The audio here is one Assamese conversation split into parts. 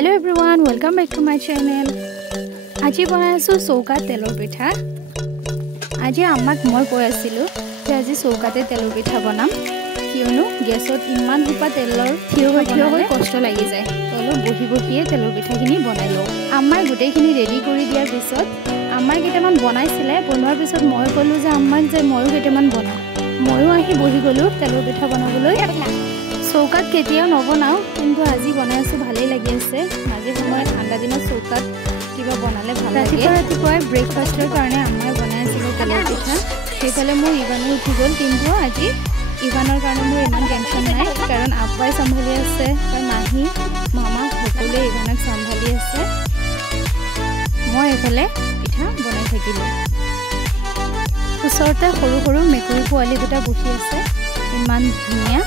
Hello everyone, welcome back to my channel. আজি বনাই আছো চৌকা তেলৰ পিঠা। আজি আমাক মই কৈ আছিলো যে আজি চৌকাতে তেলৰ পিঠা বনাম কিয়নো গেছত ইমান হুপা তেলৰ থিয় হৈ কষ্ট লাগি যায়। অলপ বহিয়ে তেলৰ পিঠাখিনি বনাই লওঁ। আমাৰ গোটেইখিনি ৰেডি কৰি দিয়াৰ পিছত আমাৰ কেইটামান বনাইছিলে। বনোৱাৰ পিছত মই ক'লো যে আমাক যে ময়ো কেইটামান বনাওঁ। ময়ো আহি বহি গ'লো তেলৰ পিঠা বনাবলৈ। চৌকাত কেতিয়াও নবনাও কিন্তু আজি বনাই আছো, ভালেই লাগি আছে। মাজে সময়ে ঠাণ্ডা দিনত চৌকাত কিবা বনালে ভাল লাগে। ৰাতিপুৱাই ব্ৰেকফাষ্টৰ কাৰণে আমাৰ বনাই আছিলো তেলৰ পিঠা। সেইফালে মোৰ ইভানো উঠি গ'ল, কিন্তু আজি ইভানৰ কাৰণে মোৰ ইমান টেনশ্যন নাই, কাৰণ আব্বাই চম্ভালি আছে, তাৰ মাহী মামা সকলোৱে ইভানক চম্ভালি আছে। মই এইফালে পিঠা বনাই থাকিলোঁ। ওচৰতে সৰু সৰু মেকুৰী পোৱালি দুটা বহি আছে, ইমান ধুনীয়া।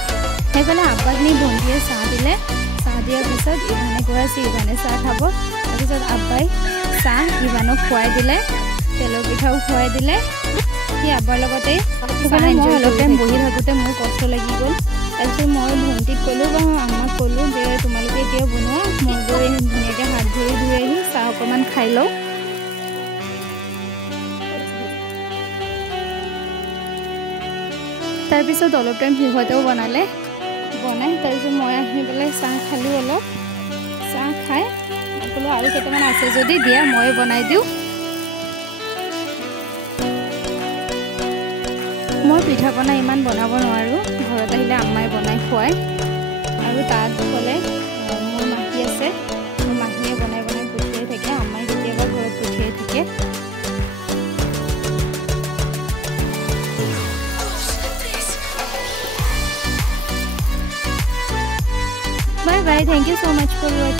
সেইফালে আব্বাখিনি ভণ্টিয়ে চাহ দিলে। চাহ দিয়াৰ পিছত ইভানে কৈ আছে ইভানে চাহ খাব। তাৰপিছত আব্বাই চাহ ইভানক খুৱাই দিলে, তেলৰ পিঠাও খুৱাই দিলে। সি আব্বাৰ লগতে সেইকাৰণে মই অলপ টাইম বহি থাকোঁতে মোৰ কষ্ট লাগি গ'ল। তাৰপিছত মই ভণ্টিক ক'লোঁ বা আমাক ক'লোঁ যে তোমালোকে এতিয়া বনোৱা, মই গৈ ধুনীয়াকৈ হাত ধুই আহি চাহ অকণমান খাই লওঁ। তাৰপিছত অলপ টাইম সিহঁতেও বনাই তাৰপিছত মই আহি পেলাই চাহ খালোঁ। অলপ চাহ খাই ক'লোঁ আৰু কেইটামান আছে যদি দিয়া মই বনাই দিওঁ। মই পিঠা পনা ইমান বনাব নোৱাৰোঁ, ঘৰত আহিলে আম্মাই বনাই খুৱায়। আৰু তাত গ'লে মোৰ মাহী আছে, মোৰ মাহীয়ে বনাই পঠিয়াই থাকে, আম্মাই কেতিয়াবা ঘৰত পঠিয়াই থাকে। Bye bye. Thank you so much for watching.